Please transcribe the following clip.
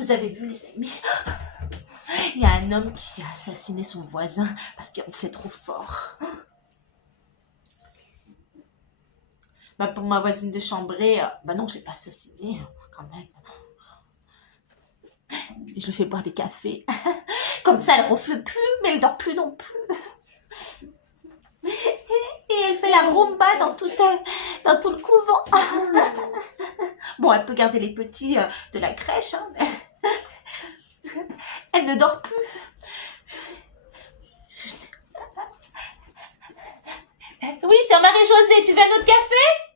Vous avez vu, les amis? Il y a un homme qui a assassiné son voisin parce qu'il fait trop fort. Bah, pour ma voisine de chambrée, bah non, je ne l'ai pas assassinée, quand même. Je lui fais boire des cafés. Comme ça, elle ronfle plus, mais elle dort plus non plus. Et elle fait la rumba dans tout le couvent. Bon, elle peut garder les petits de la crèche, hein, mais elle ne dort plus. Oui, sœur Marie-Josée, tu veux un autre café?